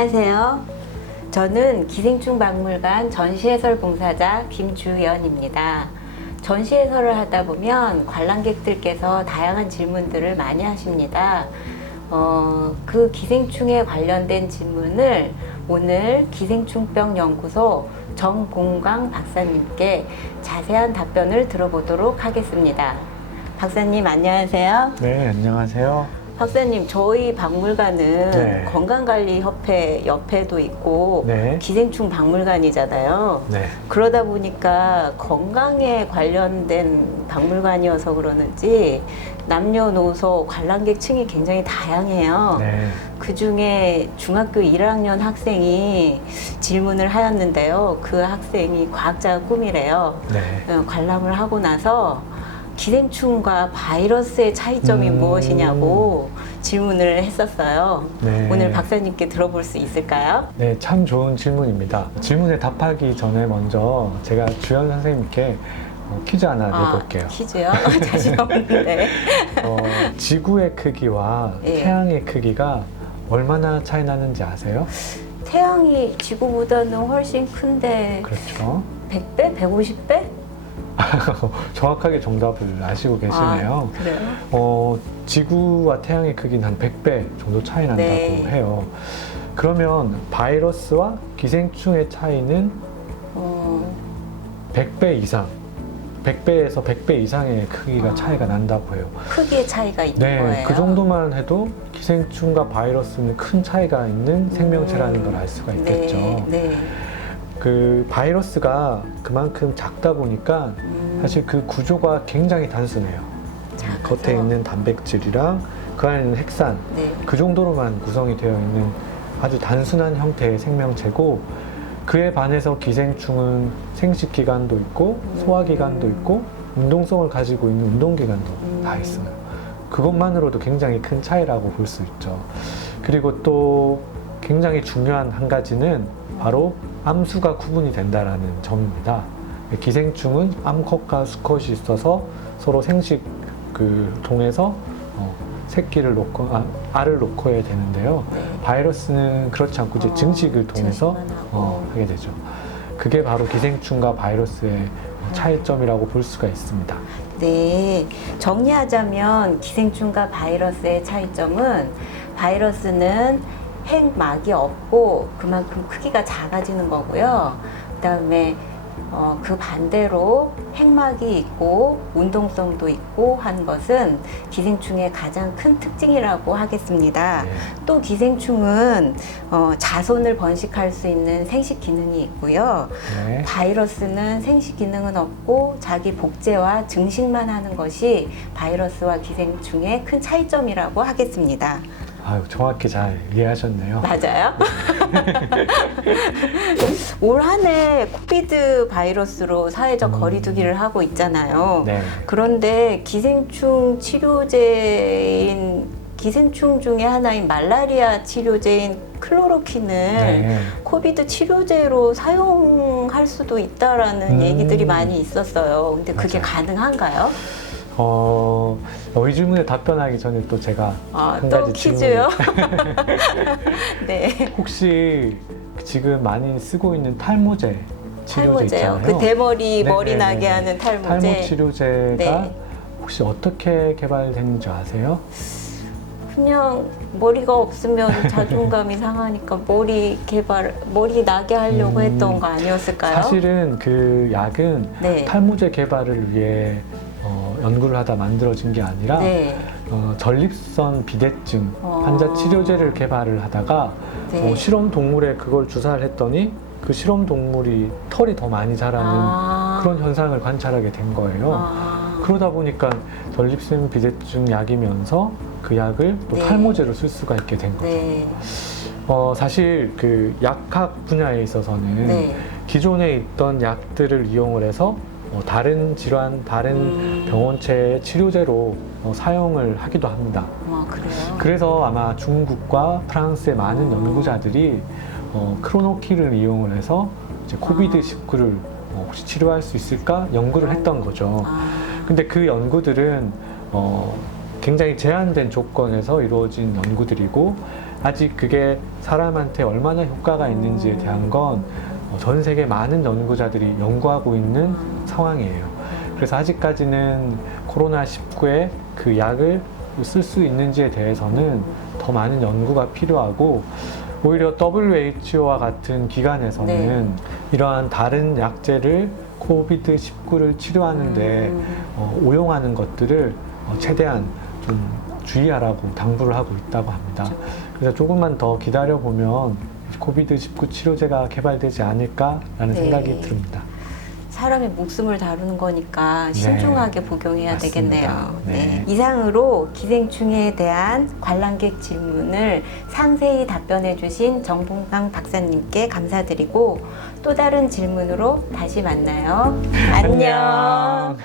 안녕하세요. 저는 기생충박물관 전시해설봉사자 김주연입니다. 전시해설을 하다 보면 관람객들께서 다양한 질문들을 많이 하십니다. 그 기생충에 관련된 질문을 오늘 기생충병연구소 정봉광 박사님께 자세한 답변을 들어보도록 하겠습니다. 박사님 안녕하세요. 네, 안녕하세요. 박사님, 저희 박물관은 네. 건강관리협회 옆에도 있고 네. 기생충 박물관이잖아요. 네. 그러다 보니까 건강에 관련된 박물관이어서 그러는지 남녀노소 관람객층이 굉장히 다양해요. 네. 그 중에 중학교 1학년 학생이 질문을 하였는데요. 그 학생이 과학자 꿈이래요. 네. 관람을 하고 나서 기생충과 바이러스의 차이점이 무엇이냐고 질문을 했었어요. 네. 오늘 박사님께 들어볼 수 있을까요? 네, 참 좋은 질문입니다. 질문에 답하기 전에 먼저 제가 주연 선생님께 퀴즈 하나 내볼게요. 퀴즈요? 자신 없는데. 지구의 크기와 예. 태양의 크기가 얼마나 차이 나는지 아세요? 태양이 지구보다는 훨씬 큰데 그렇죠. 100배? 150배? 정확하게 정답을 아시고 계시네요. 그래요? 지구와 태양의 크기는 한 100배 정도 차이 난다고 네. 해요. 그러면 바이러스와 기생충의 차이는 100배 이상, 100배에서 100배 이상의 크기가 차이가 난다고 해요. 크기의 차이가 있는 네, 거예요? 그 정도만 해도 기생충과 바이러스는 큰 차이가 있는 생명체라는 걸 알 수가 있겠죠. 네. 그 바이러스가 그만큼 작다 보니까 사실 그 구조가 굉장히 단순해요. 작아서. 겉에 있는 단백질이랑 그 안에 있는 핵산, 네. 그 정도로만 구성이 되어 있는 아주 단순한 형태의 생명체고, 그에 반해서 기생충은 생식기관도 있고 소화기관도 있고 운동성을 가지고 있는 운동기관도 다 있어요. 그것만으로도 굉장히 큰 차이라고 볼 수 있죠. 그리고 또 굉장히 중요한 한 가지는 바로 암수가 구분이 된다라는 점입니다. 기생충은 암컷과 수컷이 있어서 서로 생식 통해서 새끼를 놓고 알을 놓고 해야 되는데요. 네. 바이러스는 그렇지 않고 이제 증식을 통해서 하게 되죠. 그게 바로 기생충과 바이러스의 차이점이라고 볼 수가 있습니다. 네, 정리하자면 기생충과 바이러스의 차이점은 바이러스는 핵막이 없고 그만큼 크기가 작아지는 거고요. 그 다음에 그 반대로 핵막이 있고 운동성도 있고 한 것은 기생충의 가장 큰 특징이라고 하겠습니다. 네. 또 기생충은 자손을 번식할 수 있는 생식 기능이 있고요. 네. 바이러스는 생식 기능은 없고 자기 복제와 증식만 하는 것이 바이러스와 기생충의 큰 차이점이라고 하겠습니다. 아유, 정확히 잘 이해하셨네요. 맞아요? 올 한 해 코비드 바이러스로 사회적 거리두기를 하고 있잖아요. 네. 그런데 기생충 중에 하나인 말라리아 치료제인 클로로킨을 네. 코비드 치료제로 사용할 수도 있다라는 얘기들이 많이 있었어요. 근데 그게 맞아요. 가능한가요? 이 질문에 답변하기 전에 또 제가 한 또 가지 퀴즈요? 네. 혹시 지금 많이 쓰고 있는 탈모제 치료제 탈모제요? 있잖아요. 그 대머리 머리 네네네. 나게 하는 탈모제. 탈모 치료제가 네. 혹시 어떻게 개발됐는지 아세요? 그냥 머리가 없으면 자존감이 상하니까 머리 나게 하려고 했던 거 아니었을까요? 사실은 그 약은 네. 탈모제 개발을 위해 연구를 하다 만들어진 게 아니라 네. 전립선 비대증 환자 치료제를 개발을 하다가 네. 실험 동물에 그걸 주사를 했더니 그 실험 동물이 털이 더 많이 자라는 그런 현상을 관찰하게 된 거예요. 그러다 보니까 전립선 비대증 약이면서 그 약을 또 네. 탈모제로 쓸 수가 있게 된 거죠. 네. 사실 그 약학 분야에 있어서는 네. 기존에 있던 약들을 이용을 해서 다른 질환, 다른 병원체의 치료제로 사용을 하기도 합니다. 그래요? 그래서 아마 중국과 프랑스의 많은 연구자들이 크로노키를 이용을 해서 이제 코비드-19를 혹시 치료할 수 있을까 연구를 했던 거죠. 근데 그 연구들은 굉장히 제한된 조건에서 이루어진 연구들이고 아직 그게 사람한테 얼마나 효과가 있는지에 대한 건 전 세계 많은 연구자들이 연구하고 있는 상황이에요. 그래서 아직까지는 코로나19에 그 약을 쓸 수 있는지에 대해서는 더 많은 연구가 필요하고, 오히려 WHO와 같은 기관에서는 네. 이러한 다른 약제를 코비드19를 치료하는데 오용하는 것들을 최대한 좀 주의하라고 당부를 하고 있다고 합니다. 그래서 조금만 더 기다려보면 코비드19 치료제가 개발되지 않을까라는 네. 생각이 듭니다. 사람의 목숨을 다루는 거니까 신중하게 복용해야 맞습니다. 되겠네요. 네. 네. 이상으로 기생충에 대한 관람객 질문을 상세히 답변해 주신 정봉강 박사님께 감사드리고 또 다른 질문으로 다시 만나요. 안녕.